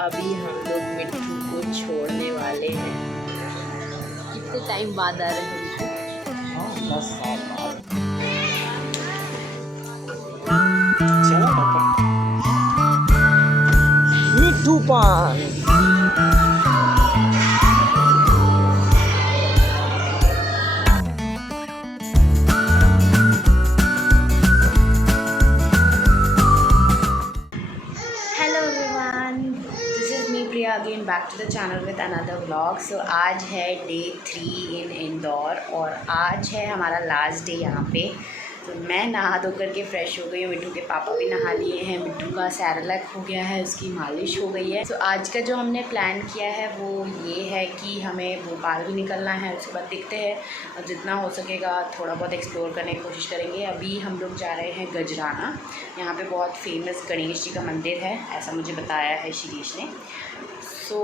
अभी हम लोग मिट्टू को छोड़ने वाले हैं। कितने टाइम बाद आ रहे हैं? 10 साल बाद। Mittu Paan. Again back to the channel with another vlog. So आज है डे 3 इन इंदौर और आज है हमारा लास्ट डे यहाँ पे। तो मैं नहा धो करके फ्रेश हो गई हूँ, मिट्टू के पापा भी नहा लिए हैं, मिट्टू का सैरेलैक हो गया है, उसकी मालिश हो गई है। तो आज का जो हमने प्लान किया है वो ये है कि हमें भोपाल भी निकलना है, उसके बाद दिखते हैं और जितना हो सकेगा थोड़ा बहुत एक्सप्लोर करने की कोशिश करेंगे। अभी हम लोग जा रहे हैं गजराना, यहाँ पे बहुत फेमस गणेश जी का मंदिर है, ऐसा मुझे बताया है शिरीष ने। सो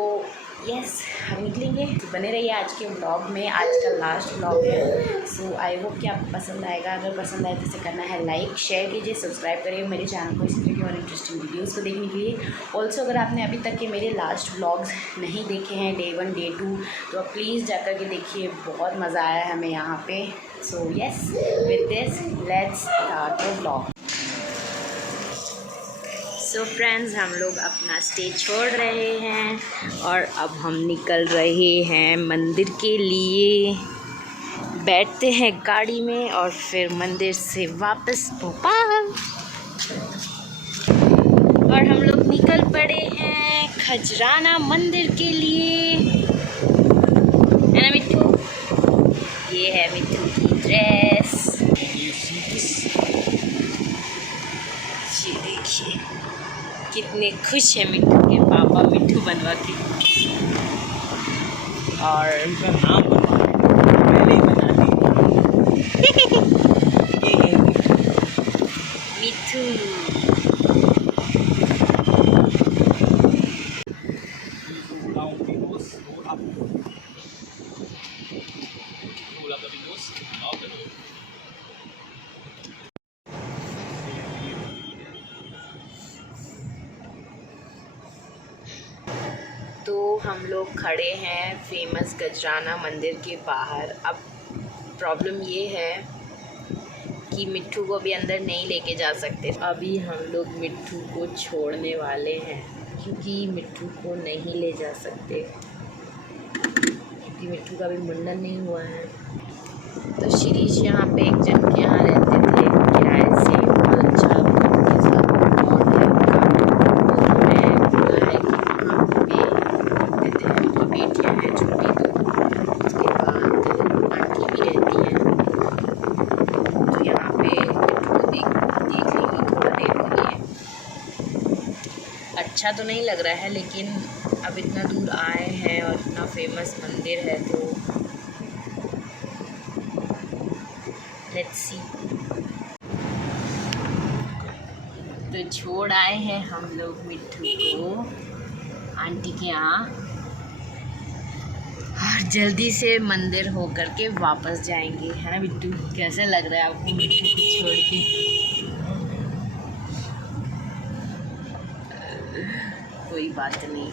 यस, हम निकलेंगे। तो बने रहिए आज के व्लॉग में, आज का लास्ट व्लॉग है। सो आई होप कि आपको पसंद आएगा। अगर पसंद आए तो इसे करना है लाइक, शेयर कीजिए, सब्सक्राइब करिए मेरे चैनल को इस तरह की और इंटरेस्टिंग वीडियोस को देखने के लिए। ऑल्सो अगर आपने अभी तक के मेरे लास्ट व्लॉग्स नहीं देखे हैं, डे 1 डे 2, तो आप प्लीज़ जाकर के देखिए, बहुत मज़ा आया है हमें यहाँ पे। So yes, with this let's start the vlog. So friends, हम लोग अपना स्टे छोड़ रहे हैं और अब हम निकल रहे हैं मंदिर के लिए। बैठते हैं गाड़ी में और फिर मंदिर से वापस भोपाल। और हम लोग निकल पड़े हैं खजराना मंदिर के लिए, है ना मिट्टू? ये है मिट्टू की ड्रेस, देखिए कितने खुश है मिट्टू के पापा मिट्टू बनवा के। और उनका नाम पहले ही बता दी मिट्टू। तो हम लोग खड़े हैं फेमस गजराना मंदिर के बाहर। अब प्रॉब्लम ये है कि मिट्टू को भी अंदर नहीं लेके जा सकते। अभी हम लोग मिट्टू को छोड़ने वाले हैं क्योंकि मिट्टू को नहीं ले जा सकते, क्योंकि मिट्टू का भी मुंडन नहीं हुआ है। तो शिरीष यहाँ पे एक जन के यहाँ रहते थे किराए से, बहुत अच्छा उनके साथ बहुत है उनका। उन्होंने बोला है कि वहाँ पे रहते थे, उनकी बेटियाँ हैं छोटी, तो उसके बाद आंटी भी रहती हैं, तो यहाँ पे मिट्टू को देख लेंगी थोड़ा देर के लिए। अच्छा तो नहीं लग रहा है, लेकिन अब इतना दूर आए हैं और इतना फेमस मंदिर है तो लेट्स सी। तो छोड़ आए हैं हम लोग मिट्टू को आंटी के यहाँ और जल्दी से मंदिर हो करके वापस जाएंगे, है ना मिट्टू? कैसा लग रहा है आपको मिट्टू को छोड़ के? कोई बात नहीं,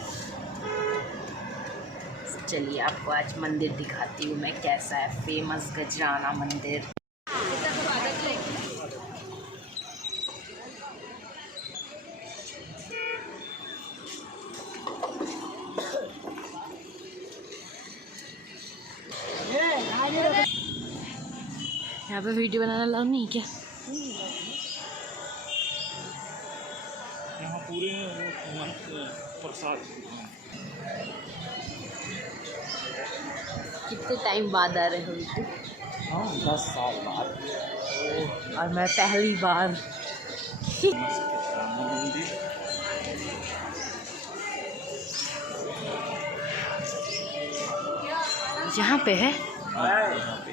चलिए आपको आज मंदिर दिखाती हूँ मैं कैसा है, फेमस गजराना मंदिर। यहाँ पे वीडियो बनाना अलाउ नहीं क्या? यहाँ पूरे प्रसाद। कितने टाइम बाद आ रहे हो मिट्टू? 10 साल बाद। और मैं पहली बार। यहाँ पे है। यहाँ पे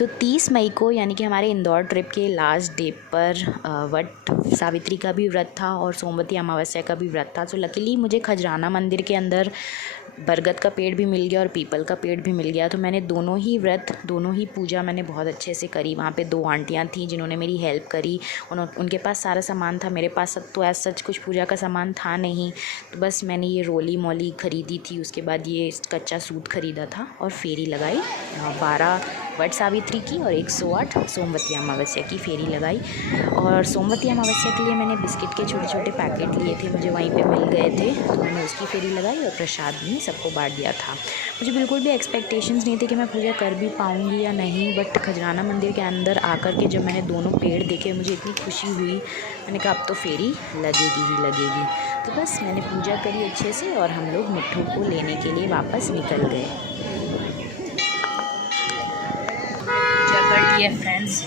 सो 30 मई को यानी कि हमारे इंदौर ट्रिप के लास्ट डे पर वट सावित्री का भी व्रत था और सोमवती अमावस्या का भी व्रत था। सो लकीली मुझे खजराना मंदिर के अंदर बरगद का पेड़ भी मिल गया और पीपल का पेड़ भी मिल गया। तो मैंने दोनों ही व्रत, दोनों ही पूजा मैंने बहुत अच्छे से करी। वहाँ पे 2 आंटियाँ थीं जिन्होंने मेरी हेल्प करी। उनके पास सारा सामान था, मेरे पास तो ऐसा सच कुछ पूजा का सामान था नहीं। तो बस मैंने ये रोली मोली ख़रीदी थी, उसके बाद ये कच्चा सूत ख़रीदा था और फेरी लगाई। 12 वट सावित्री की और 108 सोमवती अमावस्या की फेरी लगाई। और सोमवती अमावस्या के लिए मैंने बिस्किट के छोटे छोटे पैकेट लिए थे, मुझे वहीं पे मिल गए थे, तो मैंने उसकी फेरी लगाई और प्रसाद भी सबको बांट दिया था। मुझे बिल्कुल भी एक्सपेक्टेशंस नहीं थे कि मैं पूजा कर भी पाऊँगी या नहीं, बट खजराना मंदिर के अंदर आकर के जब मैंने दोनों पेड़ देखे मुझे इतनी खुशी हुई। मैंने कहा अब तो फेरी लगेगी ही लगेगी। तो बस मैंने पूजा करी अच्छे से और हम लोग मिट्ठू को लेने के लिए वापस निकल गए। पूजा कर लिया friends.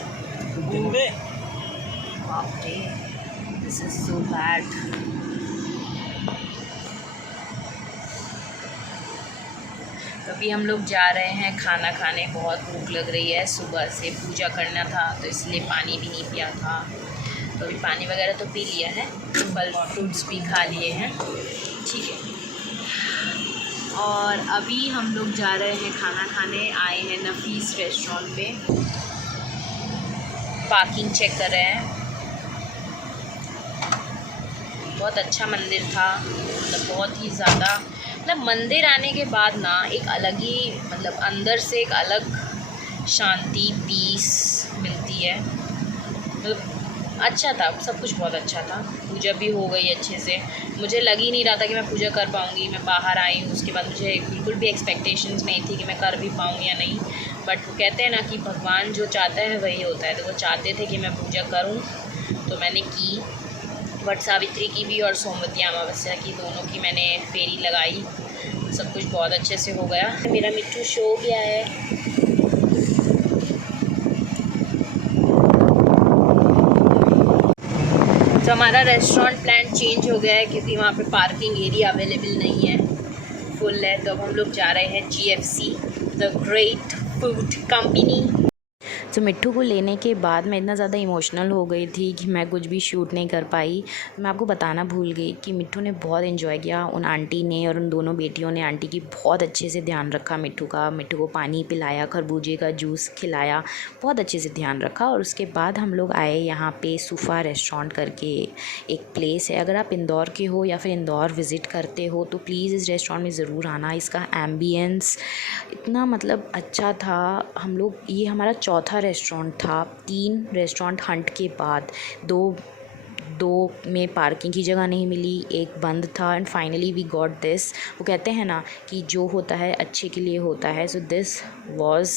This is so bad. अभी हम लोग जा रहे हैं खाना खाने, बहुत भूख लग रही है। सुबह से पूजा करना था तो इसलिए पानी भी नहीं पिया था, तो अभी पानी वगैरह तो पी लिया है, फल फ्रूट्स भी खा लिए हैं, ठीक है। और अभी हम लोग जा रहे हैं खाना खाने, आए हैं नफीस रेस्टोरेंट पे। पार्किंग चेक कर रहे हैं। बहुत अच्छा मंदिर था, मतलब बहुत ही ज़्यादा, मतलब मंदिर आने के बाद ना एक अलग ही, मतलब अंदर से एक अलग शांति, पीस मिलती है। मतलब अच्छा था, सब कुछ बहुत अच्छा था। पूजा भी हो गई अच्छे से। मुझे लग ही नहीं रहा था कि मैं पूजा कर पाऊँगी। मैं बाहर आई हूँ, उसके बाद मुझे बिल्कुल भी एक्सपेक्टेशंस नहीं थी कि मैं कर भी पाऊँगी या नहीं, बट वो कहते हैं ना कि भगवान जो चाहता है वही होता है। तो वो चाहते थे कि मैं पूजा करूँ, तो मैंने की। वट सावित्री की भी और सोमवती अमावस्या की, दोनों की मैंने फेरी लगाई। सब कुछ बहुत अच्छे से हो गया। मेरा मिट्ठू सो गया है। तो हमारा रेस्टोरेंट प्लान चेंज हो गया है क्योंकि वहाँ पे पार्किंग एरिया अवेलेबल नहीं है, फुल है। तो अब हम लोग जा रहे हैं GFC, the great food company. तो मिट्ठू को लेने के बाद मैं इतना ज़्यादा इमोशनल हो गई थी कि मैं कुछ भी शूट नहीं कर पाई। मैं आपको बताना भूल गई कि मिट्ठू ने बहुत एंजॉय किया। उन आंटी ने और उन दोनों बेटियों ने आंटी की बहुत अच्छे से ध्यान रखा मिट्ठू का। मिट्ठू को पानी पिलाया, खरबूजे का जूस खिलाया, बहुत अच्छे से ध्यान रखा। और उसके बाद हम लोग आए यहाँ पे सूफ़ा रेस्टोरेंट करके एक प्लेस है। अगर आप इंदौर के हो या फिर इंदौर विज़िट करते हो तो प्लीज़ इस रेस्टोरेंट में ज़रूर आना। इसका एम्बियंस इतना मतलब अच्छा था। हम लोग, ये हमारा चौथा रेस्टोरेंट था। 3 रेस्टोरेंट हंट के बाद दो में पार्किंग की जगह नहीं मिली, एक बंद था, and finally we got this. वो कहते हैं ना कि जो होता है अच्छे के लिए होता है। So this was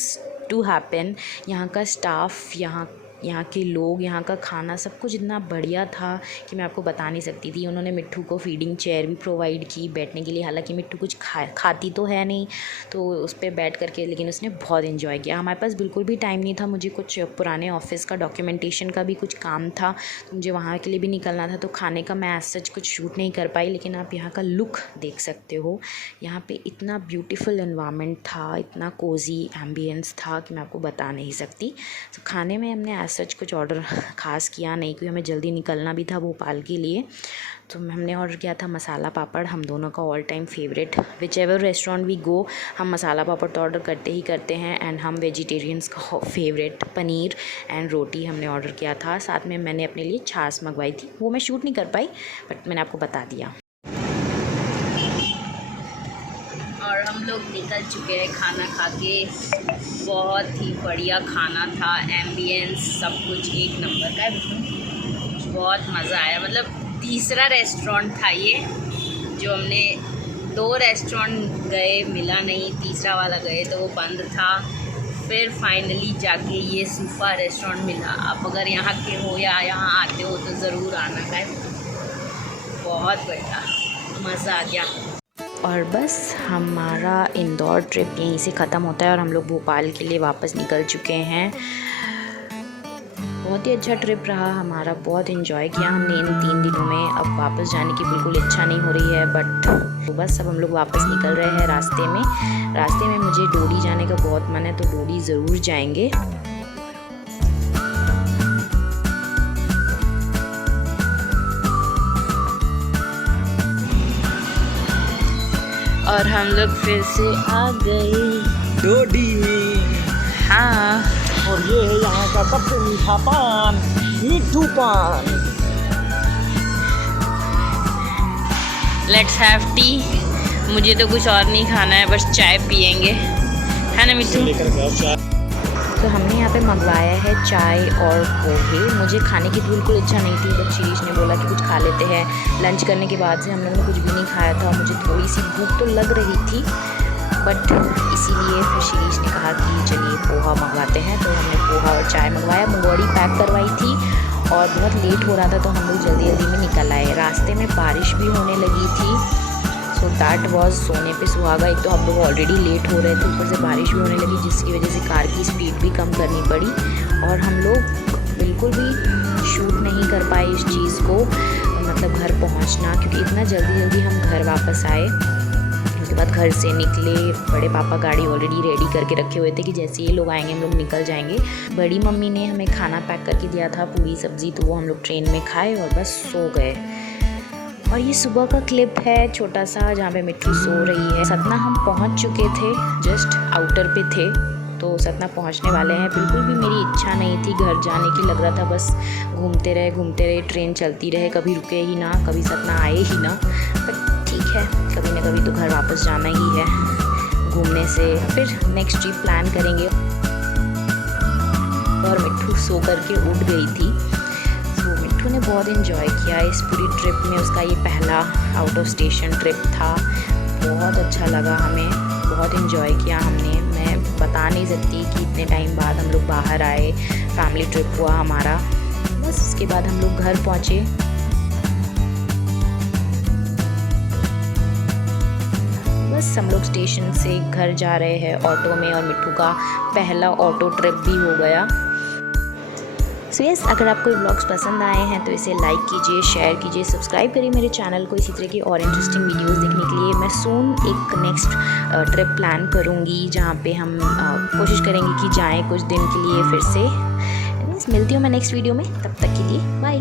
to happen. यहाँ का स्टाफ, यहाँ के लोग, यहाँ का खाना, सब कुछ इतना बढ़िया था कि मैं आपको बता नहीं सकती थी। उन्होंने मिट्ठू को फीडिंग चेयर भी प्रोवाइड की बैठने के लिए। हालांकि मिट्ठू कुछ खाती तो है नहीं, तो उस पर बैठ करके, लेकिन उसने बहुत एंजॉय किया। हमारे पास बिल्कुल भी टाइम नहीं था, मुझे कुछ पुराने ऑफिस का डॉक्यूमेंटेशन का भी कुछ काम था, तो मुझे वहाँ के लिए भी निकलना था। तो खाने का मैं एज सच कुछ शूट नहीं कर पाई, लेकिन आप यहाँ का लुक देख सकते हो। यहाँ पर इतना ब्यूटीफुल एनवायरनमेंट था, इतना कोजी एम्बियंस था कि मैं आपको बता नहीं सकती। तो खाने में हमने सच कुछ ऑर्डर ख़ास किया नहीं, क्योंकि हमें जल्दी निकलना भी था भोपाल के लिए। तो हमने ऑर्डर किया था मसाला पापड़, हम दोनों का all time favourite. Whichever restaurant we go, हम मसाला पापड़ तो ऑर्डर करते ही करते हैं। एंड हम वेजिटेरियंस का फेवरेट पनीर एंड रोटी हमने ऑर्डर किया था। साथ में मैंने अपने लिए छाछ मंगवाई थी, वो मैं शूट नहीं कर पाई, बट मैंने आपको बता दिया। और हम लोग निकल चुके हैं खाना खा के। बहुत ही बढ़िया खाना था, एम्बियंस सब कुछ एक नंबर का है। बहुत मज़ा आया। मतलब तीसरा रेस्टोरेंट था ये, जो हमने 2 रेस्टोरेंट गए, मिला नहीं, तीसरा वाला गए तो वो बंद था। फिर फाइनली जाके ये सूफ़ा रेस्टोरेंट मिला। आप अगर यहाँ के हो या यहाँ आते हो तो ज़रूर आना का। बहुत बढ़िया, मज़ा आ गया। और बस हमारा इंदौर ट्रिप यहीं से ख़त्म होता है और हम लोग भोपाल के लिए वापस निकल चुके हैं। बहुत ही अच्छा ट्रिप रहा हमारा, बहुत एंजॉय किया हमने इन 3 दिनों में। अब वापस जाने की बिल्कुल इच्छा नहीं हो रही है, बट तो बस अब हम लोग वापस निकल रहे हैं। रास्ते में मुझे डोडी जाने का बहुत मन है, तो डोडी ज़रूर जाएंगे। और हम लोग फिर से आ गए डोडी में। हाँ। और ये है यहाँ का सबसे मीठा पान, मिट्ठू पान। Let's have T. मुझे तो कुछ और नहीं खाना है, बस चाय पियेंगे, है ना मिट्टू? लेकर के आओ चाय। तो हमने यहाँ पे मंगवाया है चाय और पोहे। मुझे खाने की बिल्कुल इच्छा नहीं थी, बट शिरीष ने बोला कि कुछ खा लेते हैं। लंच करने के बाद से हम लोगों ने कुछ भी नहीं खाया था। मुझे थोड़ी सी भूख तो लग रही थी, बट इसीलिए फिर शिरीष ने कहा कि चलिए पोहा मंगवाते हैं। तो हमने पोहा और चाय मंगवाया। मुंगौड़ी पैक करवाई थी और बहुत लेट हो रहा था, तो हम लोग जल्दी जल्दी में निकल आए। रास्ते में बारिश भी होने लगी थी, सो दैट वॉज सोने पे सुहागा। एक तो हम लोग ऑलरेडी लेट हो रहे थे, ऊपर से बारिश भी होने लगी, जिसकी वजह से कार की स्पीड भी कम करनी पड़ी और हम लोग बिल्कुल भी शूट नहीं कर पाए इस चीज़ को, मतलब घर पहुंचना, क्योंकि इतना जल्दी जल्दी हम घर वापस आए। उसके बाद घर से निकले, बड़े पापा गाड़ी ऑलरेडी रेडी करके रखे हुए थे कि जैसे ये लोग आएंगे हम लोग निकल जाएंगे। बड़ी मम्मी ने हमें खाना पैक करके दिया था, पूरी सब्ज़ी, तो वो हम लोग ट्रेन में खाए और बस सो गए। और ये सुबह का क्लिप है छोटा सा, जहाँ पे मिट्टू सो रही है। सतना हम पहुँच चुके थे, जस्ट आउटर पे थे, तो सतना पहुँचने वाले हैं। बिल्कुल भी मेरी इच्छा नहीं थी घर जाने की, लग रहा था बस घूमते रहे, ट्रेन चलती रहे, कभी रुके ही ना, कभी सतना आए ही ना। बट ठीक है, कभी ना कभी तो घर वापस जाना ही है घूमने से। फिर नेक्स्ट ट्रिप प्लान करेंगे। और मिट्टू सो करके उठ गई थी। मिट्टू ने बहुत इन्जॉय किया इस पूरी ट्रिप में। उसका ये पहला आउट ऑफ स्टेशन ट्रिप था। बहुत अच्छा लगा हमें, बहुत इन्जॉय किया हमने। मैं बता नहीं सकती कि इतने टाइम बाद हम लोग बाहर आए, फैमिली ट्रिप हुआ हमारा। बस उसके बाद हम लोग घर पहुँचे। बस हम लोग स्टेशन से घर जा रहे हैं ऑटो में, और मिट्टू का पहला ऑटो ट्रिप भी हो गया। सो यस, अगर आपको व्लॉग्स पसंद आए हैं तो इसे लाइक कीजिए, शेयर कीजिए, सब्सक्राइब करिए मेरे चैनल को इसी तरह की और इंटरेस्टिंग वीडियोस देखने के लिए। मैं सून एक नेक्स्ट ट्रिप प्लान करूँगी, जहाँ पे हम कोशिश करेंगे कि जाएँ कुछ दिन के लिए फिर से। मिलती हूँ मैं नेक्स्ट वीडियो में, तब तक के लिए बाय।